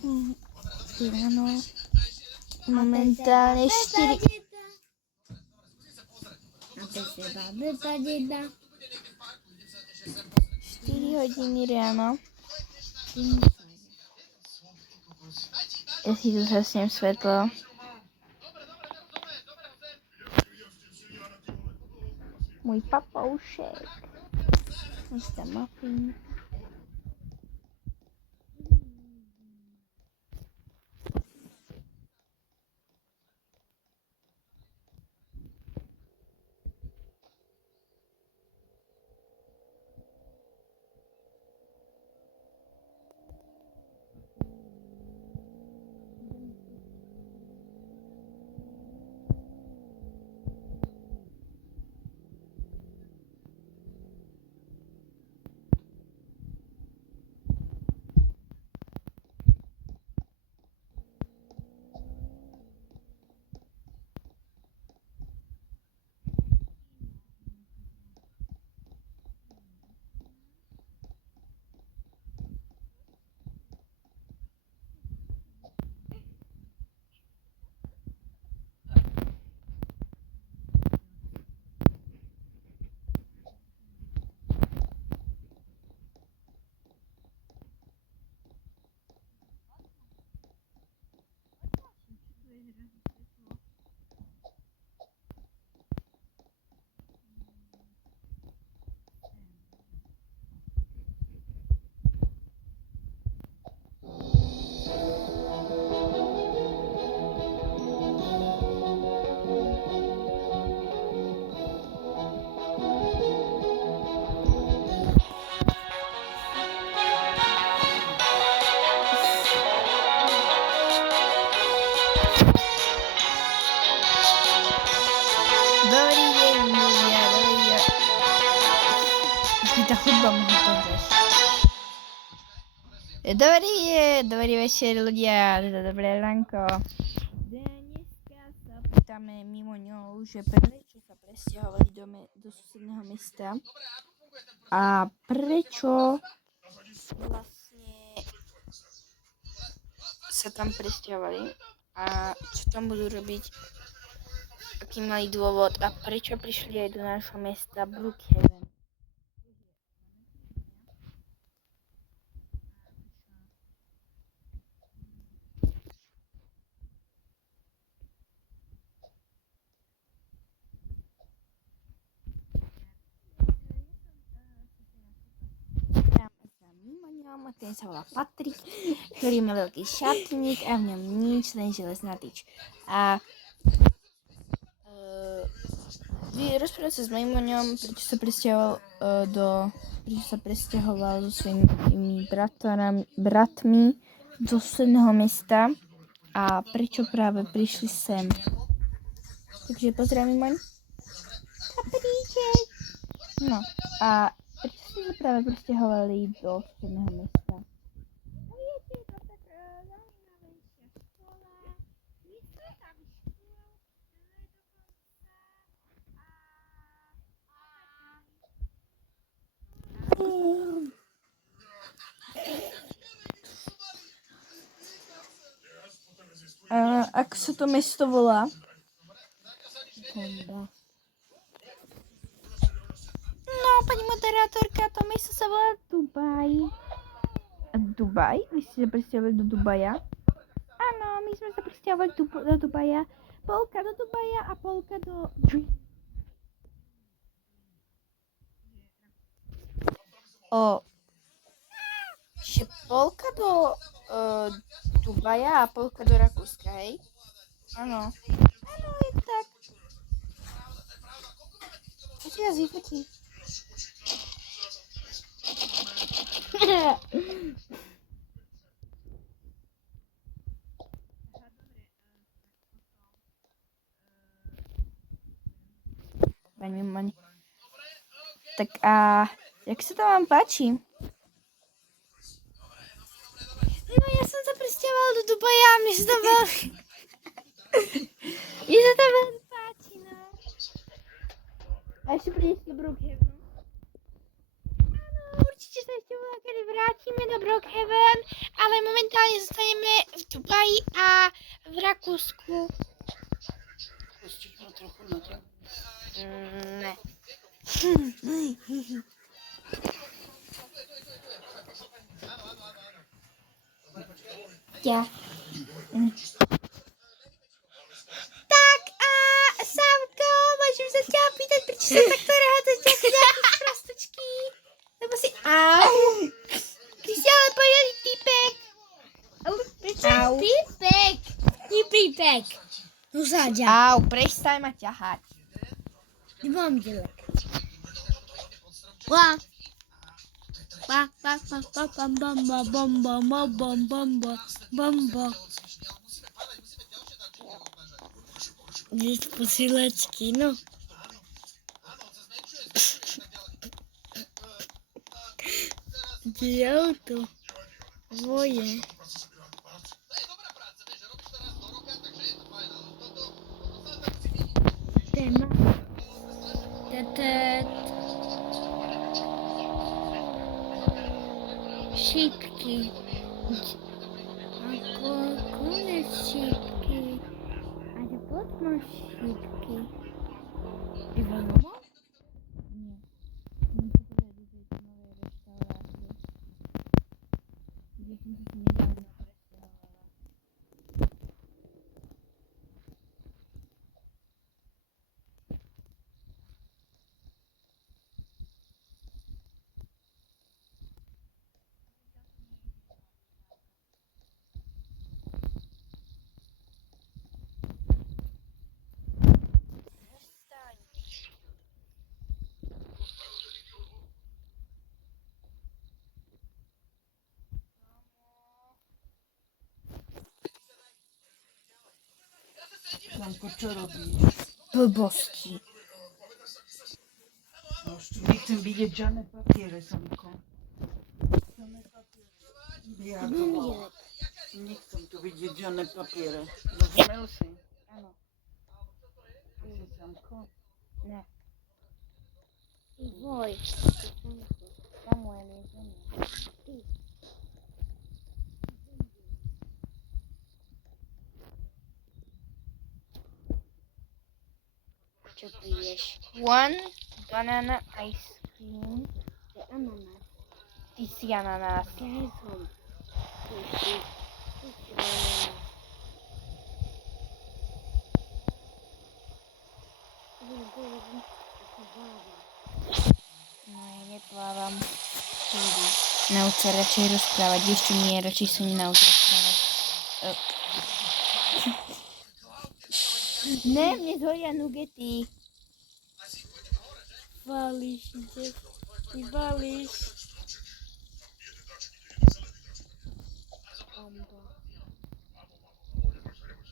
Ráno. Momentálne 4 hodiny ráno. Ja si tu zasnem svetlo. Môj papoušek. Mr. Muffin. Dobrý deň, ľudia, tá hudba mohla pomôcť. Dobrý večer, ľudia, dobré ránko. Dneska sa pýtame mimo ňou, že prečo sa presťahovali do susedného mesta a prečo vlastne sa tam presťahovali a čo tam budú robiť, aký mali dôvod a prečo prišli aj do nášho mesta Brookhaven. Ten sa volá Patrik, ktorý má veľký šatník a v ňom nič, len železná tyč. A rozprávať sa s mojím ňom, prečo sa presťahoval so svojimi bratmi do susedného mesta a prečo práve prišli sem. Takže pozdravím moň. Patríček. No a prečo ste sa práve presťahovali do susedného mesta? Ako sa to mesto volá? No, pani moderátorka, to mesto sa volá Dubaj. Dubaj? Vy ste sa presťahovali do Dubaja? Áno, my sme sa presťahovali do Dubaja. Polka do Dubaja a polka do... Že polka do Dubaja a polka do Rakúska, hej? Áno. Áno, je to tak. Ja si vás vyfotím. Tak a jak sa to vám páči? No ja som sa presťahovala do Dubaja a mi sa to veľmi... mi sa to veľmi páči, no. A ešte prídeš do Brookhavenu? Áno, určite sa ešte kedy vrátime do Brookhaven, ale momentálne zostaneme v Dubaji a v Rakúsku. Pustíš ma trochu na tě? Ne. Ja. Tak a Samko, môžem sa ťa pýtať, prečo sa takto ráda ťa nejaké prastučky? Lebo si... Au! Ty si ale pojeli týpek. Prečo je týpek? Nie pípek. No záďa. Au, prestaň ma ťahať. Nemám dělek. Wa. Ba ba ba ba bam bam ba bam bam ba bam bam ba bam ba. Jest posileczki, no. Gdzie auto? Moje. Tema. Tetet. Szybki. A koniec szybki. Ale pod masz szybki. I wiadomo? Nie. Muszę powiedzieć, że jest nowej restauracji. Gdzie się niedawno prestowała. Samko, co robisz? Blbości. No, nie chcę widzieć żadne papiery, Samko. Żadne papiery. Ja to... Nie chcę tu widzieć żadne papiery. Rozumiał się? Ano. Samko? Ne. Woj. Samuel jest ze mną. Co pijesz? One banana ice cream. To ananas. Ty si ananas. Gazon. No ja neplávam. Nauč sa radšej rozprávať. Vieš čo, nie, radšej sa nenauč rozprávať. Ne, mne zhoria nugety. Walisz, idzie. I walisz.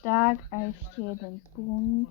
Tak, a ešte jeden punč.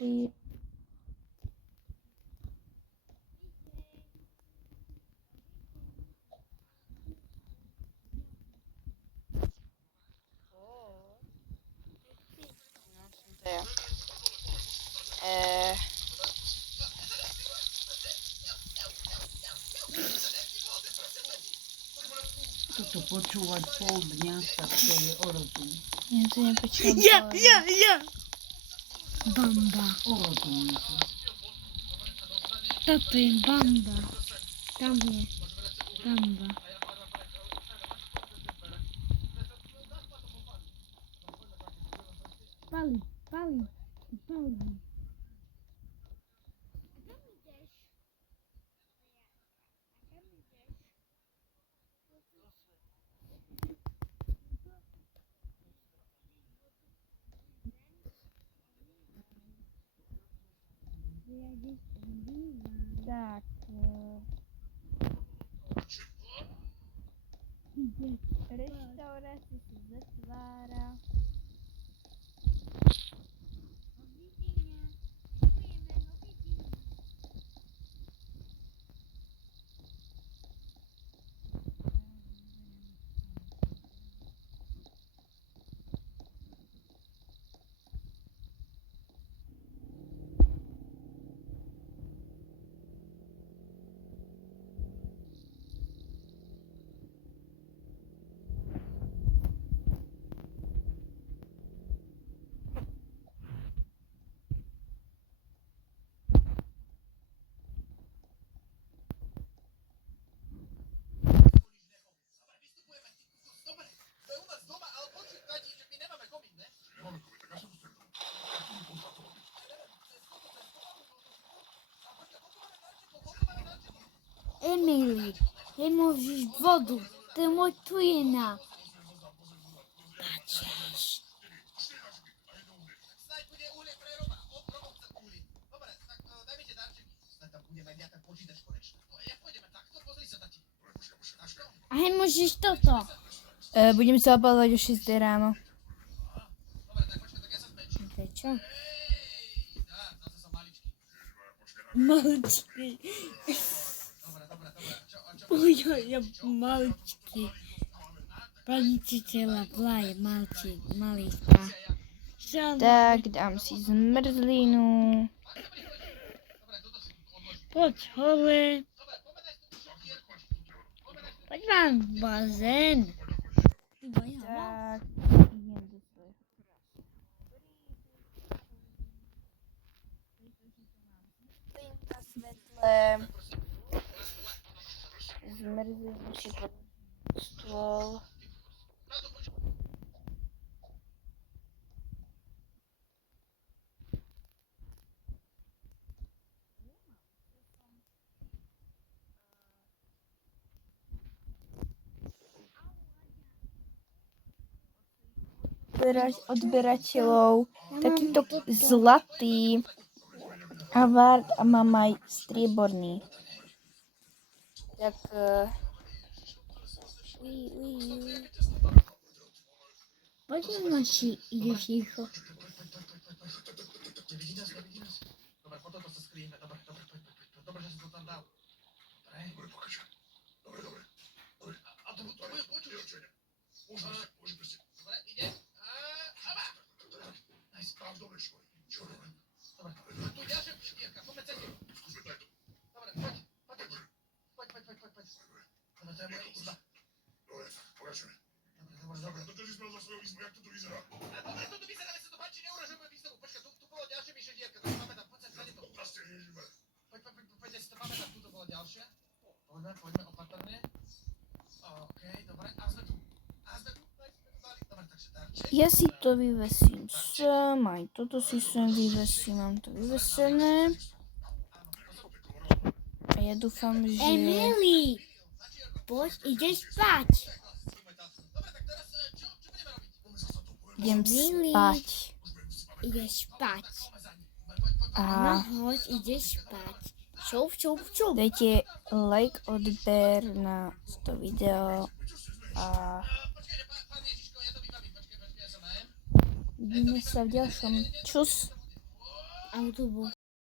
Tri. Toto počúvať pol dňa, tak to je o rozum. Ja to nepočúvam. Ja. Bamba. O rozum je to. Toto je bamba. Tam je bamba. Pali. Tak. Reštaurácia sa zatvára. Emily, nemôžeš vodu. To je môj twina. Patrz. A nemôžeš toto. Budem sa obalovať o 6 ráno. To je čo? Maličky. Ojoj, maličky. Pani učiteľa, vlaje, malý spá. Tak, dám si zmrzlinu. Poď hore. Poď vám bazén. Tak, idem do svojho. Plinka svetle. Zmrzlinu si pod stôl. Odberateľov, takýto zlatý avard a mám aj strieborný. Tak Poďme naši, ideš ticho. Poďme opatrne. OK, dobre. A sme tu. Dobre, takže darček. ja si to vyvesím sem, aj toto si sem vyvesím, mám to vyvesené. A ja dúfam, že Emily, poď, ideš spať. idem Milý. spať. Ideš spať. A No, hoď, ideš spať. Čup. dajte like, odber na to video a vidíme sa v ďalšom. Čus. Autobus.